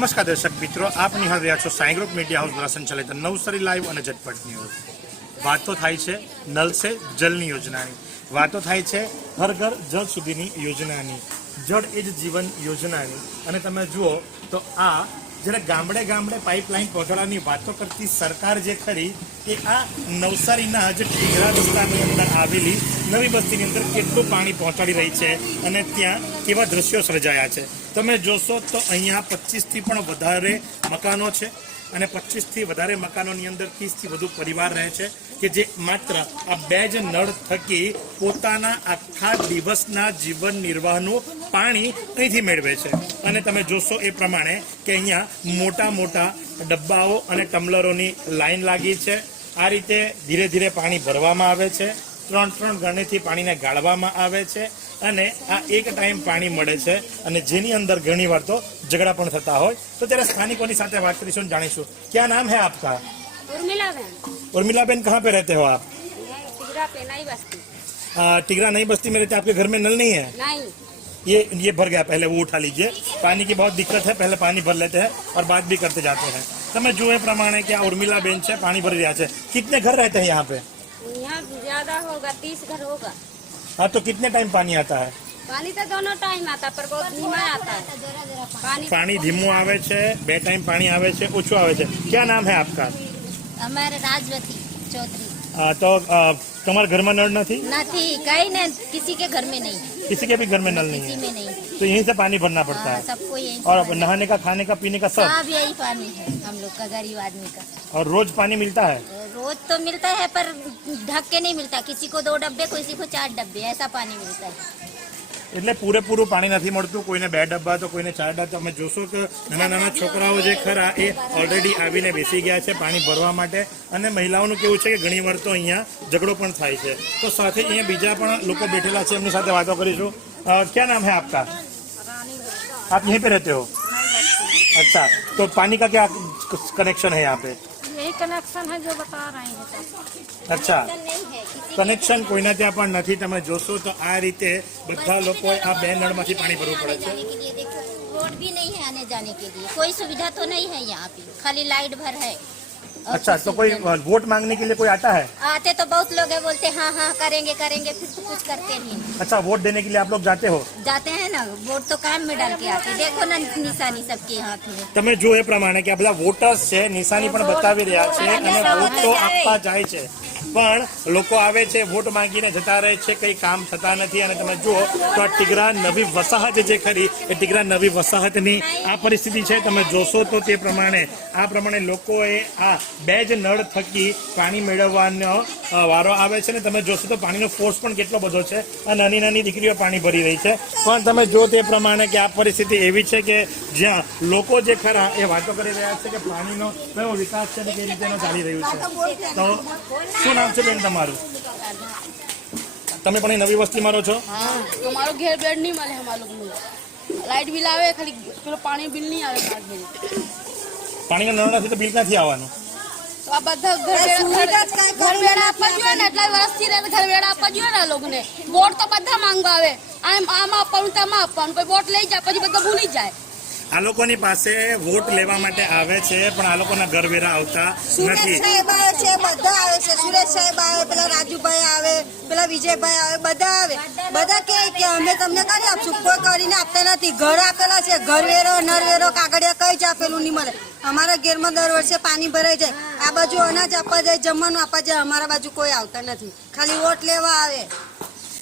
નમસ્કાર દર્શક મિત્રો, આપ નિહાળ રહ્યા છો સાઈ ગ્રુપ મીડિયા હાઉસ દ્વારા સંચાલિત નવસારી લાઈવ અને ઝટપટ ન્યૂઝ. વાતો થાય છે નલ સે જલની યોજનાની. વાતો થાય છે હર ઘર જળ સુધીની યોજનાની, જળ એ જ જીવન યોજનાની. અને તમે જુઓ તો આ જ્યારે ગામડે ગામડે પાઇપલાઇન પહોંચાડવાની વાતો કરતી સરકાર જે ખરી, એ આ નવસારીના જે ટીઘરા વિસ્તારની અંદર આવેલી નવી બસ્તીની અંદર કેટલું પાણી પહોંચાડી રહી છે અને ત્યાં કેવા દ્રશ્યો સર્જાયા છે. તમે જોશો તો અહીંયા પચીસથી પણ વધારે મકાનો છે અને પચીસથી વધારે મકાનોની અંદર ત્રીસથી વધુ પરિવાર રહે છે કે જે માત્ર આ બે જ નળ થકી પોતાના આખા દિવસના જીવન નિર્વાહનું પાણી અહીંથી મેળવે છે. અને તમે જોશો એ પ્રમાણે કે અહીંયા મોટા મોટા ડબ્બાઓ અને ટમ્બલરોની લાઈન લાગી છે. આ રીતે ધીરે ધીરે પાણી ભરવામાં આવે છે. ત્રણ ત્રણ ગણેથી પાણીને ગાળવામાં આવે છે. અને આ એક ટાઈમ પાણી મળે છે અને જેની અંદર ઘણી વાર તો ઝઘડા પણ થતા હોય તો ત્યારે સ્થાનિકોની સાથે વાત કરીશું અને જાણીશું ક્યાં નામ હે આપકા उर्मिला बहन उर्मिला बहन कहाँ पे रहते हो आप मैं तिगरा पे नहीं बसती आ, टिगरा नई बस्ती में रहते हैं आपके घर में नल नहीं है नहीं ये ये भर गया पहले वो उठा लीजिए पानी की बहुत दिक्कत है पहले पानी भर लेते हैं और बात भी करते जाते हैं તમે જો એ પ્રમાણે કે આ ઉર્મિલા બેન છે પાણી ભરી રહ્યા છે કિતને ઘર रहते हैं यहाँ पे यहाँ ज्यादा होगा तीस घर होगा हाँ तो कितने टाइम पानी आता है पानी तो दोनों टाइम आता पर बहुत धीमा आता है पानी પાણી ધીમું આવે છે બે ટાઈમ પાણી આવે છે ઓછું આવે છે ક્યાં નામ है आपका અમારે રાજવતી ચૌધરી आ, तो आ, તમારા ઘરમાં નળ નથી નથી कहीं ने किसी के घर में नहीं किसी के भी घर में नल नहीं किसी है में नहीं तो यहीं से पानी भरना पड़ता हाँ, है सबको यही और पानी- नहाने का खाने का पीने का सब सब यही पानी है हम लोग का गरीब आदमी का और रोज पानी मिलता है रोज तो मिलता है पर ढक के नहीं मिलता किसी को दो डब्बे किसी को चार डब्बे ऐसा पानी मिलता है એટલે પૂરેપૂરું પાણી નથી મળતું કોઈને બે ડબ્બા તો કોઈને ચાર ડબ્બા તમે જોશો કે નાના નાના છોકરાઓ જે ખરા એ ઓલરેડી આવીને બેસી ગયા છે પાણી ભરવા માટે અને મહિલાઓનું કેવું છે કે ઘણી વાર તો અહીંયા ઝઘડો પણ થાય છે તો સાથે અહીંયા બીજા પણ લોકો બેઠેલા છે એમની સાથે વાતો કરીશું અ, क्या नाम है आपका आप यहीं पे रहते हो अच्छा तो पानी का क्या कनेक्शन है यहाँ पे यही कनेक्शन है जो बता रहे हैं અચ્છા કનેક્શન કોઈના ત્યાં પણ નથી તમે જોશો તો આ રીતે બધા લોકોએ આ બે નળમાંથી પાણી ભરવું પડે છે जाने के लिए देखो रोड भी नहीं है आने जाने के लिए कोई सुविधा तो नहीं है यहाँ पे खाली लाइट भर है और अच्छा कुछ तो कोई सुविधा वोट मांगने के लिए कोई आता है नहीं। आते तो बहुत लोग है बोलते हाँ हाँ करेंगे करेंगे फिर तो कुछ करते नहीं अच्छा वोट देने के लिए आप लोग जाते हो जाते हैं ना वोट तो कान में डाल के आते देखो ना निशानी सबके हाथ में તમે જો એ પ્રમાણે કે આ બધા વોટર્સ છે નિશાની પણ બતાવી રહ્યા છે અને વોટ તો આપવા જાય છે પણ લોકો આવે છે, વોટ માંગીને જતા રહે છે, કંઈ કામ થતા નથી. અને તમે જુઓ, તો આ ટીગરા નવી વસાહત જે ખરી, એ ટીગરા નવી વસાહતની આ પરિસ્થિતિ છે. તમે જોશો તો તે પ્રમાણે, આ પ્રમાણે લોકોએ આ બે જ નળ થકી પાણી મેળવવાનો વારો આવે છે. ને તમે જોશો તો પાણીનો ફોર્સ પણ કેટલો બધો છે. આ નાની નાની દીકરીઓ પાણી ભરી રહી છે. પણ તમે જો તે પ્રમાણે કે આ પરિસ્થિતિ એવી છે કે જ્યાં લોકો જે ખરા, એ વાતો કરી રહ્યા છે કે પાણીનો કયો વિકાસ છે ને કઈ રીતે ચાલી રહ્યું છે. તો શું નામ છે બેન તમારું? તમે પણ નવી વસ્તી મારો છો? અમારો ઘેર બેડ નહીં મળે અમારા લાઇટ બિલ આવે ખાલી પેલો પાણી બિલ નહીં આવે પાણીનો નળ નથી તો બિલ ક્યાંથી આવવાનું? તો આ બધા ઘર વેરા આપવા જોઈએ ને એટલા વર્ષથી રહે ઘર વેરા આપવા જોઈએ ને આ લોકોને. બોટ તો બધા માંગવા આવે. આમ આમ આપવાનું તેમાં આપવાનું. કોઈ બોટ લઈ જાય પછી બધા ભૂલી જાય. આ લોકોની પાસે વોટ લેવા માટે આવે છે પણ આ લોકોના ઘરવેરા આવતા નથી. સાહેબ આવે છે બધા આવે છે. સુરેશ સાહેબ આવે પેલા રાજુભાઈ આવે પેલા વિજયભાઈ આવે બધા આવે. બધા કહે કે અમે તમને કરી આપશું. કોઈ કરીને આપતા નથી. ઘર આપેલા છે. ઘરવેરો નરવેરો કાગળિયા કઈ જ આપેલું નહીં મળે. અમારા ઘેરમાં દર વર્ષે પાણી ભરાઈ જાય. આ બાજુ અનાજ આપવા જાય જમવાનું આપવા જાય. અમારા બાજુ કોઈ આવતા નથી. ખાલી વોટ લેવા આવે.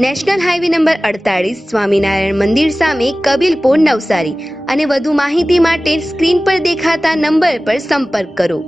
નેશનલ હાઈવે નંબર અડતાળીસ સ્વામિનારાયણ મંદિર સામે કબીલપુર નવસારી અને વધુ માહિતી માટે સ્ક્રીન પર દેખાતા નંબર પર સંપર્ક કરો.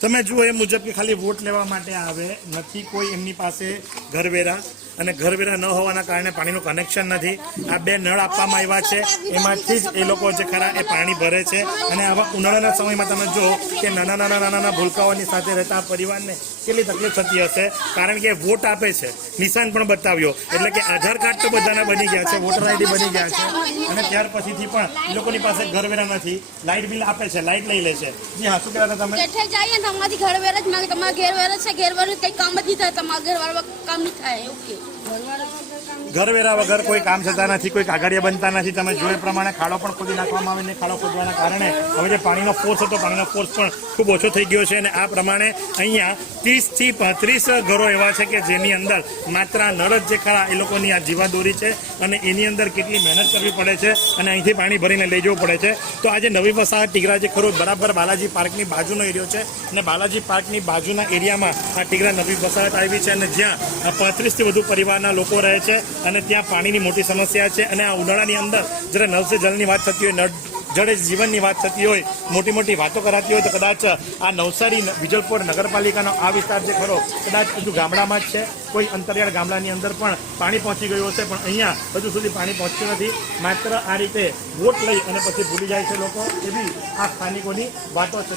તમે જુઓ, એ મુજબ કે ખાલી વોટ લેવા માટે આવે. નથી કોઈ એમની પાસે ઘરવેરા. અને ઘરવેરા ન હોવાના કારણે પાણીનું કનેક્શન નથી. આ બે નળ આપવામાં આવ્યા છે. એમાંથી જ એ લોકો જે ખરા એ પાણી ભરે છે. અને આવા ઉનાળાના સમયમાં તમે જો કે નાના નાના નાના નાના ભૂલકાઓની સાથે રહેતા પરિવારને કેટલી તકલીફ થતી હશે? કારણ કે વોટ આપે છે. નિશાન પણ બતાવ્યો. એટલે કે આધાર કાર્ડ તો બધાના બની ગયા છે વોટર આઈડી બની ગયા છે. અને ત્યાર પછીથી પણ એ લોકોની પાસે ઘરવેરા નથી. લાઇટ બિલ આપે છે લાઇટ લઈ લે છે. જી હા, શું કહેતા તમે? જેઠે જઈએ ને અમારી ઘર વેર જ મારે તમારા ઘેર વેર છે, ઘેર વેર કઈ કામ જ થાય, તમારા ઘર વાળા કામ નહીં થાય ઓકે Baru. ઘરવેરા વગર કોઈ કામ થતા નથી, કોઈ કાગળિયા બનતા નથી. તમે જો એ પ્રમાણે ખાડો પણ ખોદી નાખવામાં આવે ને ખાડો ખોદવાના કારણે હવે જે પાણીનો ફોર્સ હતો, પાણીનો ફોર્સ પણ ખૂબ ઓછો થઈ ગયો છે અને આ પ્રમાણે અહીંયા ત્રીસથી પાંત્રીસ ઘરો એવા છે કે જેની અંદર માત્ર નળ જ જે ખરા, એ લોકોની આ જીવાદોરી છે અને એની અંદર કેટલી મહેનત કરવી પડે છે અને અહીંથી પાણી ભરીને લઈ જવું પડે છે. તો આજે નવી વસાહત ટીગરા જે ખરો બરાબર બાલાજી પાર્કની બાજુનો એરિયો છે અને બાલાજી પાર્કની બાજુના એરિયામાં આ ટીગરા નવી વસાહત આવી છે અને જ્યાં પાંત્રીસથી વધુ પરિવારના લોકો રહે છે. અને ત્યાં પાણીની મોટી સમસ્યા છે અને આ ઉનાળાની અંદર જ્યારે નળ સે જલની વાત થતી હોય, નળ જડે જીવનની વાત થતી હોય, મોટી મોટી વાતો કરાતી હોય, તો કદાચ આ નવસારી વિજલપોર નગરપાલિકાનો આ વિસ્તાર જે ખરો, કદાચ હજુ ગામડામાં જ છે. કોઈ અંતરિયાળ ગામડાની અંદર પણ પાણી પહોંચી ગયું હશે, પણ અહીંયા હજુ સુધી પાણી પહોંચ્યું નથી. માત્ર આ રીતે વોટ લઈ અને પછી ભૂલી જાય છે લોકો, એવી આ સ્થાનિકોની વાતો છે.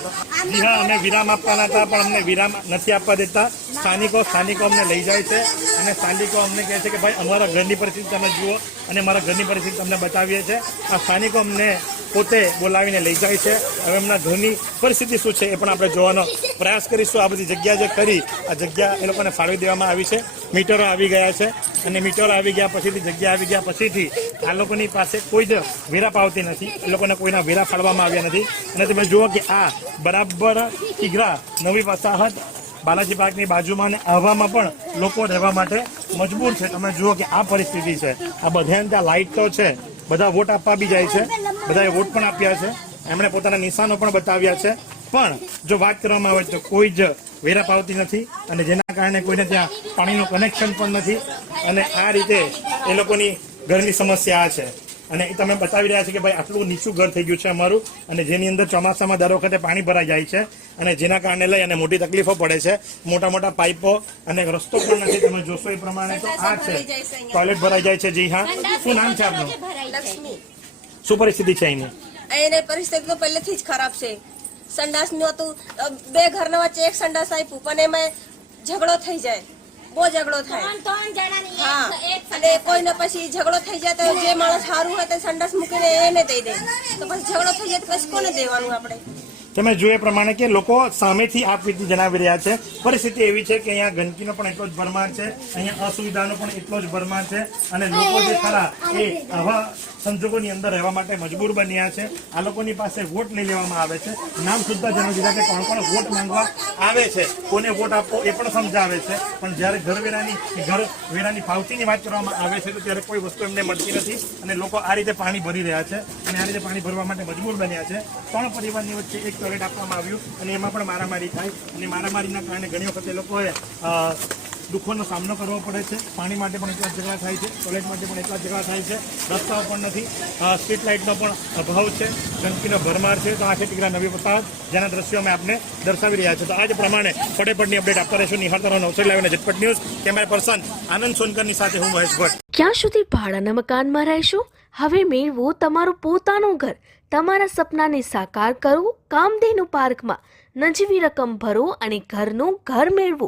જી હા અમે વિરામ આપવાના હતા પણ અમને વિરામ નથી આપવા દેતા. સ્થાનિકો સ્થાનિકો અમને લઈ જાય છે અને સ્થાનિકો અમને કહે છે કે ભાઈ, અમારા ઘરની પરિસ્થિતિ તમે જુઓ અને મારા ઘરની પરિસ્થિતિ તમને બતાવીએ છીએ. આ સ્થાનિકો અમને પોતે બોલાવીને લઈ જાય છે. હવે એમના ઘરની પરિસ્થિતિ શું છે એ પણ આપણે જોવાનો પ્રયાસ કરીશું. આ બધી જગ્યા જે કરી, આ જગ્યા એ લોકોને ફાળવી દેવામાં આવી છે. મીટરો આવી ગયા છે અને મીટરો આવી ગયા પછીથી, જગ્યા આવી ગયા પછીથી આ લોકોની પાસે કોઈ જ વેરા પાવતી નથી. એ લોકોને કોઈના વેરા ફાળવામાં આવ્યા નથી. અને તમે જુઓ કે આ બરાબર ઈગરા નવી વસાહત બાલાજી પાર્કની બાજુમાં અને આવામાં પણ લોકો રહેવા માટે મજબૂર છે. તમે જુઓ કે આ પરિસ્થિતિ છે. આ બધાને ત્યાં લાઇટ તો છે. બધા વોટ આપવા બી જાય છે. બધાએ વોટ પણ આપ્યા છે. એમણે પોતાના નિશાનો પણ બતાવ્યા છે. પણ જો વાત કરવામાં આવે તો કોઈ જ વેરા પાવતી નથી અને જેના કારણે કોઈને ત્યાં પાણીનું કનેક્શન પણ નથી. અને આ રીતે એ લોકોની ઘરની સમસ્યા આ છે. અને એ તમે બતાવી રહ્યા છે કે ભાઈ આટલું નીચું ઘર થઈ ગયું છે અમારું અને જેની અંદર ચોમાસામાં દર વખતે પાણી ભરાઈ જાય છે અને જેના કારણે લઈ અને મોટી તકલીફો પડે છે. મોટા મોટા પાઇપો અને રસ્તો પણ નથી. તમે જોશો એ પ્રમાણે તો આ છે. ટોયલેટ ભરાઈ જાય છે જી હા. શું નામ છે આપનું? લક્ષ્મી શું પરિસ્થિતિ છે અહીંની? એને પરિસ્થિતિ તો પહેલેથી જ ખરાબ છે. સંડાસનું હતું બે ઘરના વચ્ચે એક સંડાસ આપ્યું પણ એમાં ઝઘડો થઈ જાય. બહુ ઝઘડો થાય. હા. અને કોઈને પછી ઝઘડો થઈ જાય તો જે માણસ સારું હોય તો સંડાસ મૂકીને એને દઈ દે. તો પછી ઝઘડો થઈ જાય તો પછી કોને દેવાનું આપણે? તમે જોયે પ્રમાણે કે લોકો સામેથી આપવીતી જણાવી રહ્યા છે. પરિસ્થિતિ એવી છે કે અહીંયા ગંદકીનો પણ એટલો જ ભરમાર છે. અહીંયા અસુવિધાનો પણ એટલો જ ભરમાર છે. અને લોકો જે ખરા એ આવા સંજોગોની અંદર રહેવા માટે મજબૂર બન્યા છે. આ લોકોની પાસે વોટ લઈ લેવામાં આવે છે. નામ સુદ્ધા જણાવી દીધા કે કોણ કોણ વોટ માંગવા આવે છે, કોને વોટ આપવો એ પણ સમજાવે છે. પણ જ્યારે ઘરવેરાની ઘર વેરાની પાવતીની વાત કરવામાં આવે છે, તો ત્યારે કોઈ વસ્તુ એમને મળતી નથી અને લોકો આ રીતે પાણી ભરી રહ્યા છે અને આ રીતે પાણી ભરવા માટે મજબૂર બન્યા છે. ત્રણ પરિવારની વચ્ચે એક ટોયલેટ આપવામાં આવ્યું અને એમાં પણ મારામારી થાય અને મારામારીના કારણે ઘણી વખત લોકોએ દુઃખોનો સામનો કરવો પડે છે. પાણી માટે પણ એટલા ઝઘડા થાય છે. ટોયલેટ માટે પણ એટલા ઝઘડા થાય છે. રસ્તાઓ પણ નથી. સ્ટ્રીટ લાઇટનો પણ અભાવ છે. ગંદકીનો ભરમાર છે. તો આ છે ટીકરા નવી વસાહત. જેના દ્રશ્યો અમે આપને દર્શાવી રહ્યા છે તો આ જ પ્રમાણે ફટેફટની અપડેટ આપતા રહેશું. નિહાળતા નવસારી લાવીને ઝટપટ ન્યૂઝ. કેમેરા પર્સન આનંદ સોનકરની સાથે હું મહેશ ભટ્ટ. ક્યાં સુધી ભાડાના મકાનમાં રહેશો, હવે મેળવો તમારું પોતાનું ઘર. તમારા સપનાને સાકાર કરો. કામધેનુ પાર્કમાં નજીવી રકમ ભરો અને ઘરનું ઘર મેળવો.